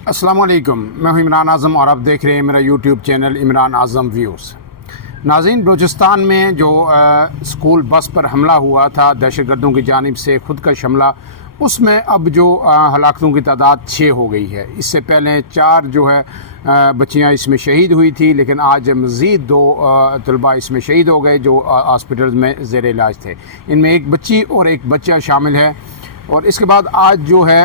अस्सलाम वालेकुम, मैं हूं इमरान आज़म और आप देख रहे हैं मेरा यूट्यूब चैनल इमरान आज़म व्यूज़। नाज़रीन, बलूचिस्तान में जो स्कूल बस पर हमला हुआ था दहशतगर्दों की जानिब से, खुदकश हमला, उसमें अब जो हलाकतों की तादाद 6 हो गई है। इससे पहले 4 जो है बच्चियां इसमें शहीद हुई थी, लेकिन आज मज़ीद 2 तलबा इसमें शहीद हो गए जो हॉस्पिटल में ज़ेर इलाज थे। इनमें एक बच्ची और एक बच्चा शामिल है। और इसके बाद आज जो है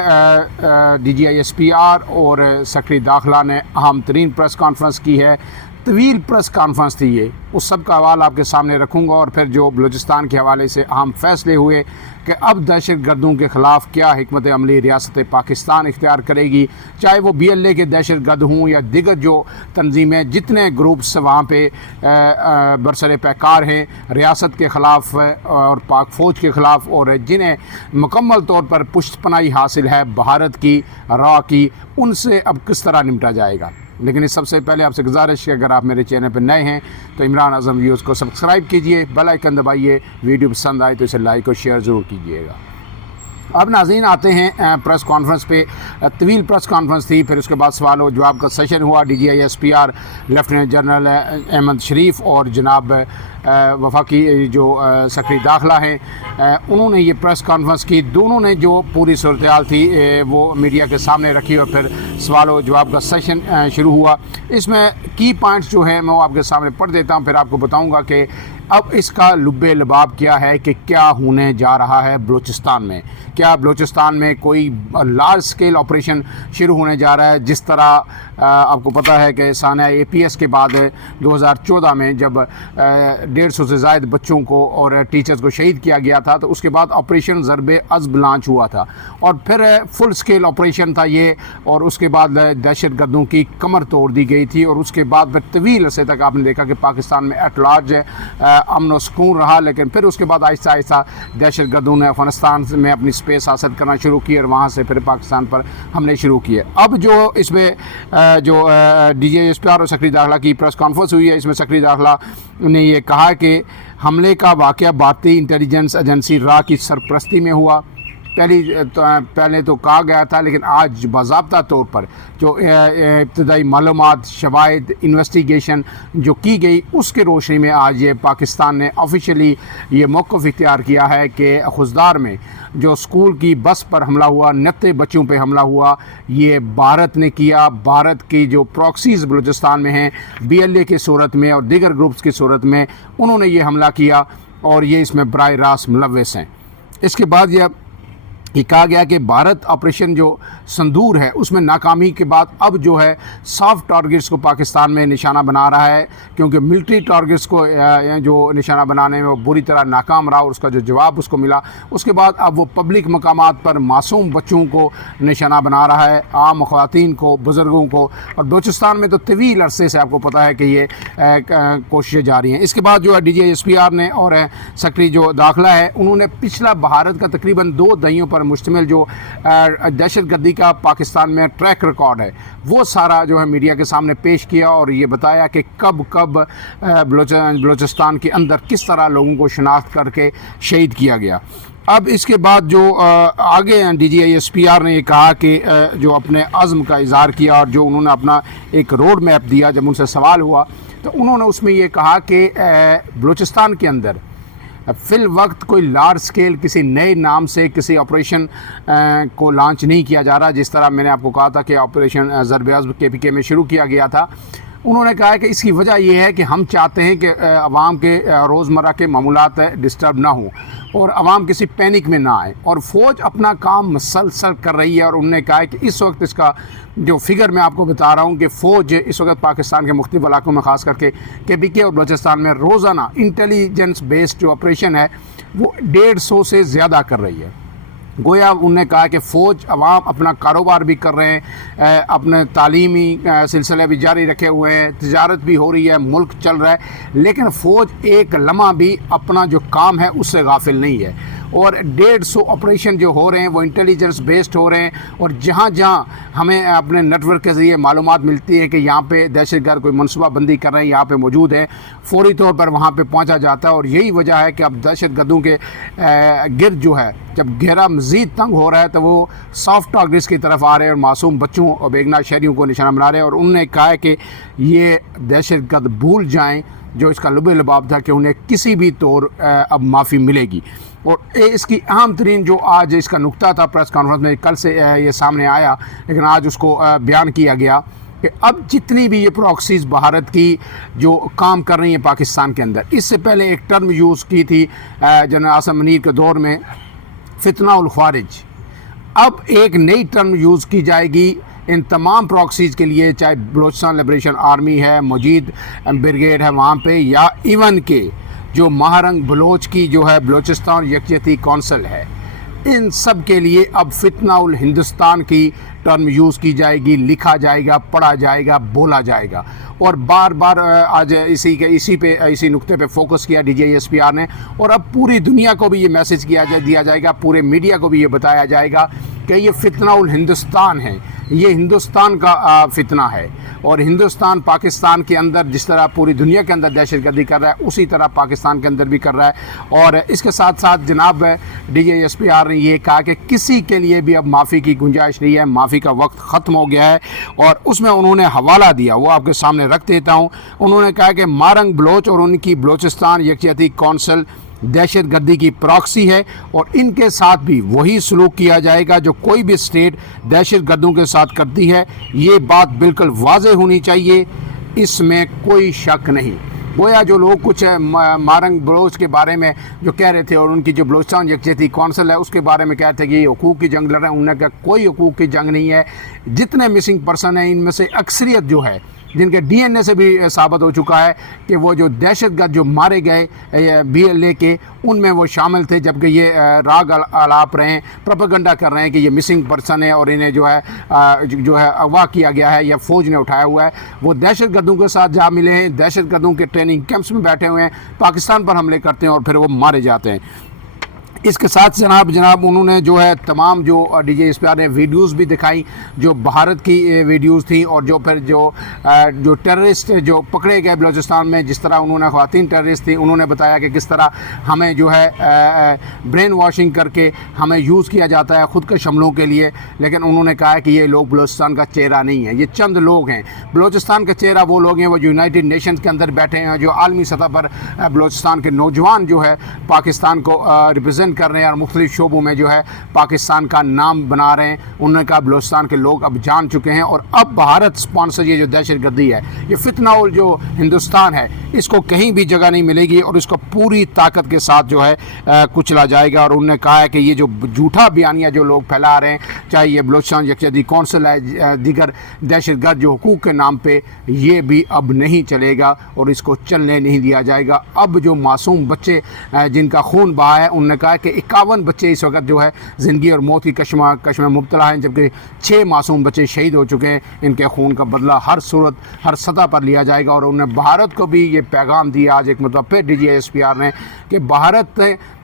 DGISPR और सेक्रेटरी दाखिला ने अहम तरीन प्रेस कॉन्फ्रेंस की है। तवील प्रेस कॉन्फ्रेंस थी ये, उस सब का हवाला आपके सामने रखूँगा। और फिर जो बलूचिस्तान के हवाले से अहम फैसले हुए कि अब दहशत गर्दों के ख़िलाफ़ क्या हिकमत अमली रियासत पाकिस्तान इख्तियार करेगी, चाहे वो BLA के दहशत गर्द हों या दिगर जो तंजीमें, जितने ग्रुप्स वहाँ पे बरसर पैकार हैं रियासत के ख़िलाफ़ और पाक फ़ौज के ख़िलाफ़, और जिन्हें मुकम्मल तौर पर पुष्टपनाही हासिल है भारत की राह की, उनसे अब किस तरह निपटा जाएगा। लेकिन इस सबसे पहले आपसे गुजारिश है, अगर आप मेरे चैनल पर नए हैं तो इमरान आज़म व्यूज़ को सब्सक्राइब कीजिए, बेल आइकन दबाइए, वीडियो पसंद आए तो इसे लाइक और शेयर ज़रूर कीजिएगा। अब नाज़रीन आते हैं प्रेस कॉन्फ्रेंस पे। तवील प्रेस कॉन्फ्रेंस थी, फिर उसके बाद सवाल और जवाब का सेशन हुआ। DGISPR लेफ्टिनेंट जनरल अहमद शरीफ और जनाब वफाकी जो सेक्रेटरी दाखिला हैं, उन्होंने ये प्रेस कॉन्फ्रेंस की। दोनों ने जो पूरी सूरत हाल थी वो मीडिया के सामने रखी और फिर सवाल और जवाब का सेशन शुरू हुआ। इसमें की पॉइंट्स जो हैं मैं वो आपके सामने पढ़ देता हूँ, फिर आपको बताऊँगा कि अब इसका लुब्बे लबाब क्या है, कि क्या होने जा रहा है बलूचिस्तान में। क्या बलूचिस्तान में कोई लार्ज स्केल ऑपरेशन शुरू होने जा रहा है, जिस तरह आपको पता है कि साना APS के बाद 2014 में जब 150 से ज़ायद बच्चों को और टीचर्स को शहीद किया गया था, तो उसके बाद ऑपरेशन ज़रबे अज़ब लॉन्च हुआ था और फिर फुल स्केल ऑपरेशन था ये। और उसके बाद दहशत गर्दों की कमर तोड़ दी गई थी और उसके बाद फिर तवील अरसे तक आपने देखा कि पाकिस्तान में एट लार्ज अमन व सुकून रहा। लेकिन फिर उसके बाद आहिस्ता आहिस्ता दहशत गर्दों ने अफ़गानिस्तान में अपनी स्पेस हासिल करना शुरू की और वहाँ से फिर पाकिस्तान पर हमले शुरू किए। अब जो इसमें जो DGISPR और सेक्रेटरी दाखिला की प्रेस कॉन्फ्रेंस हुई है, इसमें सेक्रेटरी दाखिला ने ये कहा कि हमले का वाक़या भारतीय इंटेलिजेंस एजेंसी RA की सरपरस्ती में हुआ। पहले तो कहा गया था, लेकिन आज बाज़ाब्ता तौर पर जो इब्तदाई मालूमात, शवाहिद, इन्वेस्टिगेशन जो की गई, उसके रोशनी में आज ये पाकिस्तान ने ऑफिशियली ये मौक़िफ़ इख्तियार किया है कि खुजदार में जो स्कूल की बस पर हमला हुआ, 69 बच्चों पे हमला हुआ, ये भारत ने किया। भारत की जो प्रॉक्सीज़ बलूचिस्तान में हैं BLA की सूरत में और दीगर ग्रुप्स की सूरत में, उन्होंने ये हमला किया और ये इसमें बराह रास्त मुलव्वस हैं। इसके बाद ये कहा गया कि भारत ऑपरेशन जो संदूर है उसमें नाकामी के बाद अब जो है सॉफ्ट टारगेट्स को पाकिस्तान में निशाना बना रहा है, क्योंकि मिलिट्री टारगेट्स को जो निशाना बनाने में वो बुरी तरह नाकाम रहा और उसका जो जवाब उसको मिला, उसके बाद अब वो पब्लिक मकामात पर मासूम बच्चों को निशाना बना रहा है, आम ख़वातीन को, बुज़ुर्गों को। और बलूचिस्तान में तो तवील अरसे से आपको पता है कि ये कोशिशें जारी हैं। इसके बाद जो है DGISPR ने और सेक्रेटरी जो दाखिला है, उन्होंने पिछला भारत का तकरीबन 2 दहाइयों पर मुश्तमिल जो दहशत गर्दी का पाकिस्तान में ट्रैक रिकॉर्ड है, वो सारा जो है मीडिया के सामने पेश किया और ये बताया कि कब कब बलूचिस्तान के अंदर किस तरह लोगों को शनाख्त करके शहीद किया गया। अब इसके बाद जो आगे DGISPR ने ये कहा कि जो अपने अज़्म का इज़हार किया और जो उन्होंने अपना एक रोड मैप दिया, जब उनसे सवाल हुआ तो उन्होंने उसमें ये कहा कि बलूचिस्तान के अंदर फ़िल वक्त कोई लार्ज स्केल किसी नए नाम से किसी ऑपरेशन को लॉन्च नहीं किया जा रहा, जिस तरह मैंने आपको कहा था कि ऑपरेशन ज़रबे अज़ब KPK में शुरू किया गया था। उन्होंने कहा है कि इसकी वजह यह है कि हम चाहते हैं कि आवाम के रोज़मर्रा के मामूलात डिस्टर्ब ना हो और आवाम किसी पैनिक में ना आए, और फ़ौज अपना काम मुसलसल कर रही है। और उन्होंने कहा है कि इस वक्त इसका जो फिगर मैं आपको बता रहा हूँ कि फ़ौज इस वक्त पाकिस्तान के मुख्तलिफ़ इलाकों में, ख़ास करके KPK और बलूचिस्तान में, रोज़ाना इंटेलिजेंस बेस्ड जो ऑपरेशन है वो 150 से ज़्यादा कर रही है। गोया उन्होंने कहा कि फ़ौज अवाम अपना कारोबार भी कर रहे हैं, अपने तालीमी सिलसिले भी जारी रखे हुए हैं, तिजारत भी हो रही है, मुल्क चल रहा है, लेकिन फ़ौज एक लम्हा भी अपना जो काम है उससे गाफिल नहीं है। اور 150 آپریشن جو ہو رہے ہیں وہ انٹیلیجنس بیسڈ ہو رہے ہیں، اور جہاں جہاں ہمیں اپنے نیٹ ورک کے ذریعے معلومات ملتی ہے کہ یہاں پہ دہشت گرد کوئی منصوبہ بندی کر رہے ہیں، یہاں پہ موجود ہیں، فوری طور پر وہاں پہ پہنچا جاتا ہے۔ اور یہی وجہ ہے کہ اب دہشت گردوں کے گرد جو ہے جب گھیرا مزید تنگ ہو رہا ہے تو وہ سافٹ ٹارگٹس کی طرف آ رہے ہیں اور معصوم بچوں اور بیگناہ شہریوں کو نشانہ بنا رہے ہیں۔ اور انہوں نے کہا ہے کہ یہ دہشت گرد بھول جائیں جو اس کا لب لباب تھا کہ انہیں کسی بھی طور اب معافی ملے گی۔ اور اس کی اہم ترین جو آج اس کا نقطہ تھا پریس کانفرنس میں، کل سے یہ سامنے آیا لیکن آج اس کو بیان کیا گیا کہ اب جتنی بھی یہ پراکسیز بھارت کی جو کام کر رہی ہیں پاکستان کے اندر، اس سے پہلے ایک ٹرم یوز کی تھی جنرل عاصم منیر کے دور میں، فتنہ الخوارج، اب ایک نئی ٹرم یوز کی جائے گی ان تمام پراکسیز کے لیے، چاہے بلوچستان لبریشن آرمی ہے، مجید بریگیڈ ہے وہاں پہ، یا ایون کہ جو مہارنگ بلوچ کی جو ہے بلوچستان یکجہتی کونسل ہے، ان سب کے لیے اب فتنہ الہندوستان کی ٹرم یوز کی جائے گی، لکھا جائے گا، پڑھا جائے گا، بولا جائے گا۔ اور بار بار آج اسی نقطے پہ فوکس کیا DGISPR نے، اور اب پوری دنیا کو بھی یہ میسج دیا جائے گا، پورے میڈیا کو بھی یہ بتایا جائے گا کہ یہ فتنہ الہندوستان ہے، یہ ہندوستان کا فتنہ ہے، اور ہندوستان پاکستان کے اندر جس طرح پوری دنیا کے اندر دہشت گردی کر رہا ہے اسی طرح پاکستان کے اندر بھی کر رہا ہے۔ اور اس کے ساتھ ساتھ جناب DGISPR نے یہ کہا کہ کسی کے لیے بھی اب معافی کی گنجائش نہیں ہے، معافی کا وقت ختم ہو گیا ہے۔ اور اس میں انہوں نے حوالہ دیا، وہ آپ کے سامنے رکھ دیتا ہوں۔ انہوں نے کہا کہ مہارنگ بلوچ اور ان کی بلوچستان یکجہتی کونسل دہشت گردی کی پراکسی ہے، اور ان کے ساتھ بھی وہی سلوک کیا جائے گا جو کوئی بھی اسٹیٹ دہشت گردوں کے ساتھ کرتی ہے۔ یہ بات بالکل واضح ہونی چاہیے، اس میں کوئی شک نہیں۔ گویا جو لوگ کچھ مہارنگ بلوچ کے بارے میں جو کہہ رہے تھے اور ان کی جو بلوچستان یکجہتی کونسل ہے اس کے بارے میں کہتے ہیں کہ یہ حقوق کی جنگ لڑ رہے ہیں، انہوں نے کہا کوئی حقوق کی جنگ نہیں ہے۔ جتنے مسنگ پرسن ہیں ان میں سے اکثریت جو ہے جن کے DNA سے بھی ثابت ہو چکا ہے کہ وہ جو دہشت گرد جو مارے گئے BLA کے، ان میں وہ شامل تھے، جبکہ یہ راگ آلاپ رہے ہیں، پروپیگنڈا کر رہے ہیں کہ یہ مسنگ پرسن ہے اور انہیں جو ہے اغوا کیا گیا ہے یا فوج نے اٹھایا ہوا ہے۔ وہ دہشت گردوں کے ساتھ جا ملے ہیں، دہشت گردوں کے ٹریننگ کیمپس میں بیٹھے ہوئے ہیں، پاکستان پر حملے کرتے ہیں اور پھر وہ مارے جاتے ہیں۔ اس کے ساتھ جناب انہوں نے جو ہے تمام جو DGISPR نے ویڈیوز بھی دکھائی جو بھارت کی ویڈیوز تھیں، اور جو پھر جو ٹیررسٹ جو پکڑے گئے بلوچستان میں، جس طرح انہوں نے خواتین ٹیررسٹ تھیں، انہوں نے بتایا کہ کس طرح ہمیں جو ہے برین واشنگ کر کے ہمیں یوز کیا جاتا ہے خود کش حملوں کے لیے۔ لیکن انہوں نے کہا کہ یہ لوگ بلوچستان کا چہرہ نہیں ہے، یہ چند لوگ ہیں۔ بلوچستان کا چہرہ وہ لوگ ہیں وہ یونائٹڈ نیشنز کے اندر بیٹھے ہیں، جو عالمی سطح پر بلوچستان کے نوجوان جو ہے پاکستان کو ریپرزینٹ کر رہے ہیں اور مختلف شعبوں میں جو ہے پاکستان کا نام بنا رہے ہیں۔ انہوں نے کہا بلوچستان کے لوگ اب جان چکے ہیں، اور اب بھارت سپانسر یہ جو دہشت گردی ہے، یہ فتنہ جو ہندوستان ہے، اس کو کہیں بھی جگہ نہیں ملے گی، اور اس کو پوری طاقت کے ساتھ جو ہے کچلا جائے گا۔ اور انہوں نے کہا ہے کہ یہ جو جھوٹا بیانیہ جو لوگ پھیلا رہے ہیں، چاہے یہ بلوچستان یکجہتی کونسل ہے، دیگر دہشت گرد جو حقوق کے نام پہ، یہ بھی اب نہیں چلے گا اور اس کو چلنے نہیں دیا جائے گا۔ اب جو معصوم بچے جن کا خون بہا ہے، انہوں نے کہا کہ 51 بچے اس وقت جو ہے زندگی اور موت کی کشمکش میں مبتلا ہیں، جبکہ 6 معصوم بچے شہید ہو چکے ہیں۔ ان کے خون کا بدلہ ہر صورت ہر سطح پر لیا جائے گا۔ اور انہوں نے بھارت کو بھی یہ پیغام دیا آج ایک مرتبہ پھر DGISPR نے کہ بھارت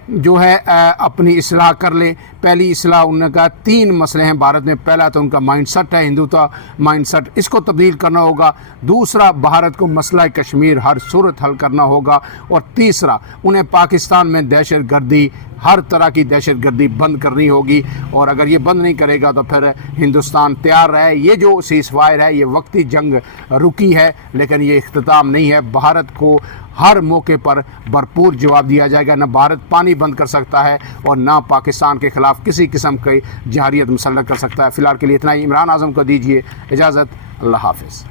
جو ہے اپنی اصلاح کر لے۔ پہلی اصلاح انہوں نے کہا 3 مسئلے ہیں بھارت میں۔ پہلا تو ان کا مائنڈ سیٹ ہے، ہندوتا مائنڈ سیٹ، اس کو تبدیل کرنا ہوگا۔ دوسرا، بھارت کو مسئلہ کشمیر ہر صورت حل کرنا ہوگا۔ اور تیسرا، انہیں پاکستان میں دہشت گردی، ہر طرح کی دہشت گردی بند کرنی ہوگی، اور اگر یہ بند نہیں کرے گا تو پھر ہندوستان تیار رہے۔ یہ جو سیز فائر ہے، یہ وقتی جنگ رکی ہے لیکن یہ اختتام نہیں ہے۔ بھارت کو ہر موقع پر بھرپور جواب دیا جائے گا۔ نہ بھارت پانی بند کر سکتا ہے اور نہ پاکستان کے خلاف کسی قسم کی جارحیت مسلط کر سکتا ہے۔ فی الحال کے لیے اتنا ہی۔ عمران اعظم کو دیجیے اجازت، اللہ حافظ۔